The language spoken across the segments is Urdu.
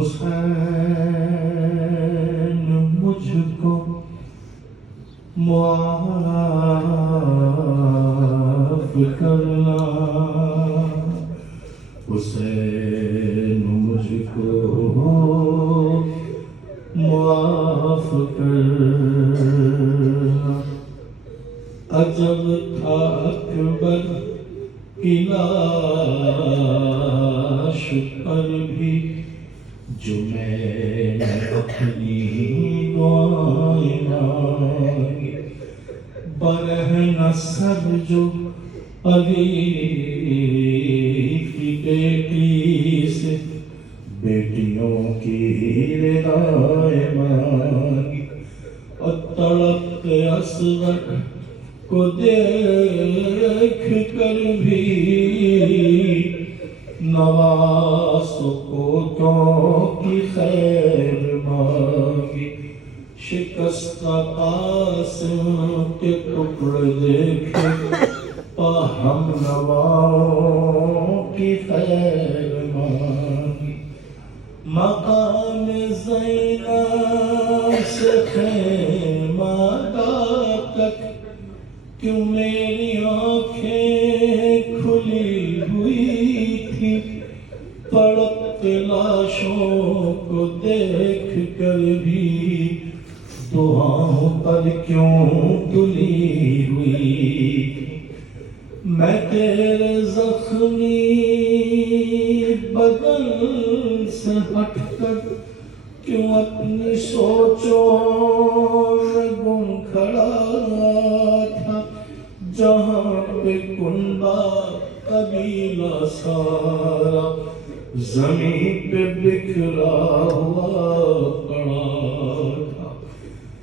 حسین مجھ کو معاف کرنا، حسین مجھ کو معاف کرنا۔ عجب تھا اکبر کی لاش پر بھی جو میں نے اپنی دعائیں مانگی، برہنہ سر جو علی کی بیٹی سے بیٹیوں کی ردائیں مانگی، اور تڑپتے اصغر کو دیکھ کر بھی نواز پوتوں کی خیر مانگی، شکستہ قاسم کے ٹکڑے دیکھے ہم نواؤں کی خیر مانگی، مقام زینب سے خیمہ تک کیوں میری آنکھیں کھلی ہوئی تھی، تڑپتے لاشوں کو دیکھ کر بھی دعاؤں پر کیوں تلی ہوئی تھی، میں تیرے زخمی بدن سے ہٹ کر کیوں اپنی سوچوں میں گم کھڑا تھا، جہاں پہ کنبہ قبیلہ سارا زمین پہ بکھرا ہوا پڑا تھا،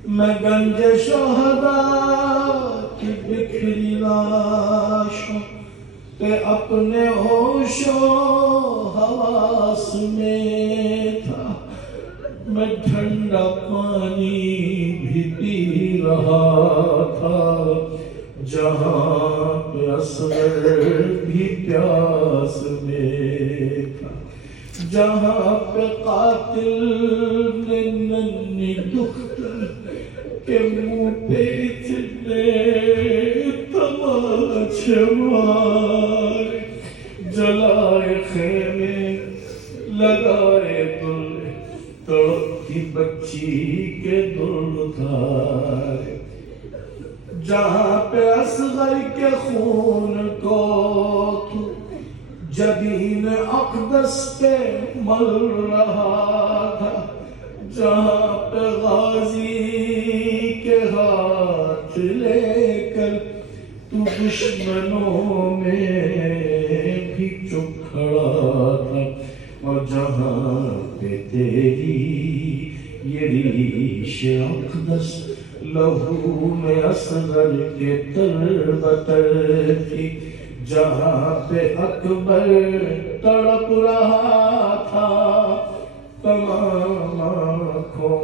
میں گنج شہداء کی بکھری لاشوں پہ اپنے ہوش و حواس میں تھا، میں ٹھنڈا پانی بھی پی رہا تھا جہاں پہ اصغر بھی پیاس میں تھا، جہاں پہ قاتل نے ننھی دختر کے منہ پہ اتنے تماچے مارے، جلائے خیمے لگائے دلے تڑپتی بچی کے دل اتارے، جہاں پہ اصغر کے خون کو تو جبین اقدس پہ مل رہا تھا، جہاں پہ غازی کے ہاتھ لے کر تو دشمنوں میں بھی چپ کھڑا تھا، اور جہاں پہ تیری یہ ریش اقدس لہو میں اصغر کے تربتر تھی، جہاں پہ اکبر تڑپ رہا تھا تمام آنکھوں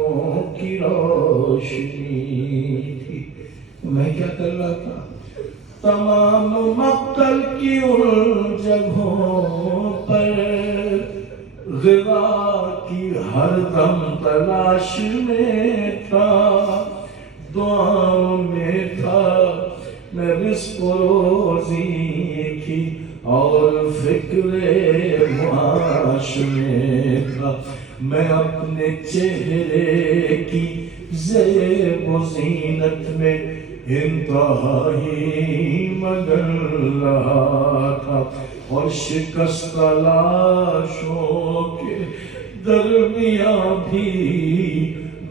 کی روشنی تھی، میں کیا کر رہا تھا؟ تمام مقتل کی ان جگہوں پر غذا کی ہر دم تلاش میں تھا، دعاؤں میں تھا، میں رزق و روزی کی اور فکر معاش میں تھا، میں اپنے چہرے کی زیب و زینت میں انتہائی مگن رہا تھا، اور شکستہ لاشوں کے درمیان بھی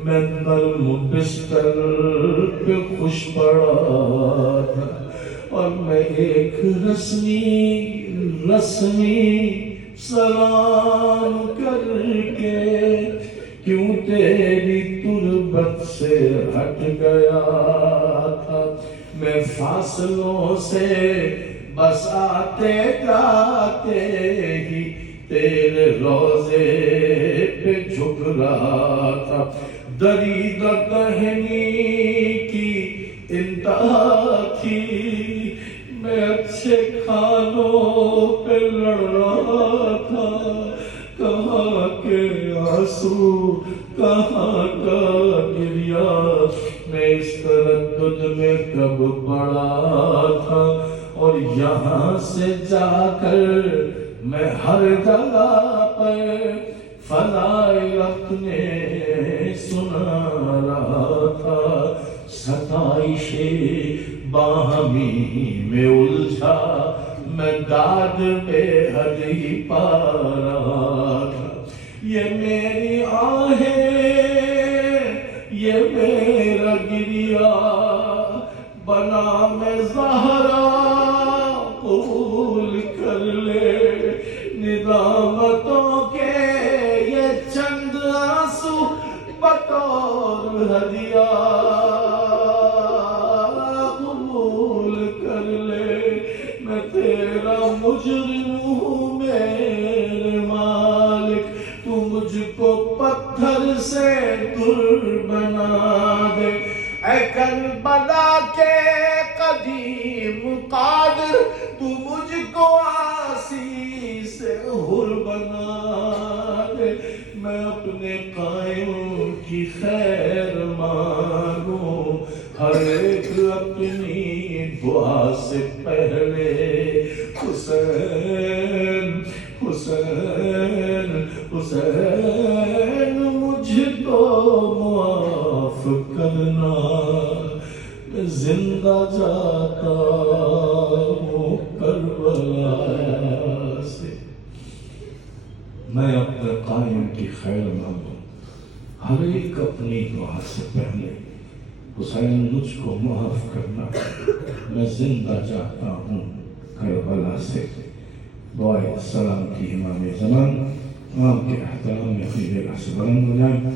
میں نرم بستر پہ خوش پڑا تھا، اور میں ایک رسمی سلام کر کے کیوں تیری تربت سے ہٹ گیا تھا، میں فاصلوں سے بس آتے جاتے ہی تیرے روضے پہ جھک رہا تھا، دریدہ کہنی کی انتہا تھی، میں اچھے کھانوں پہ لڑ رہا تھا، کہاں کے آنسو کہاں کا گریا، میں اس تردد میں کب پڑا تھا، اور یہاں سے جا کر میں ہر جگہ پر فضائل اپنے سنا رہا تھا، ستائش باہمی میں الجھا میں داد بے حد ہی پا رہا تھا۔ یہ میری آہیں، یہ میرا گریا، بنا میں زہرا قبول کر لے، ندامتوں کے یہ چند آنسو بطور ہدیہ قبول کر لے۔ میں تیرا مجرم ہوں میرے مالک، تو مجھ کو پتھر سے در بنا دے، اے کربلا کے قدیم قادر، تو مجھ کو عاصی سے حر بنا دے۔ میں اپنے قائم کی خیر مانگوں، ہر ایک اپنی دعا سے پہلے، حسین حسین حسین مجھ کو معاف کرنا، میں زندہ جاتا ہوں کربلا سے۔ میں اپنے قائم کی خیر مانگوں، ہر ایک اپنی دعا سے پہلے، حسین مجھ کو معاف کرنا، میں زندہ جاتا ہوں کربلا سے۔ دعائے سلام کی امام زمان، آپ کے احترام میں خلیل سے بلند ہو جائیں۔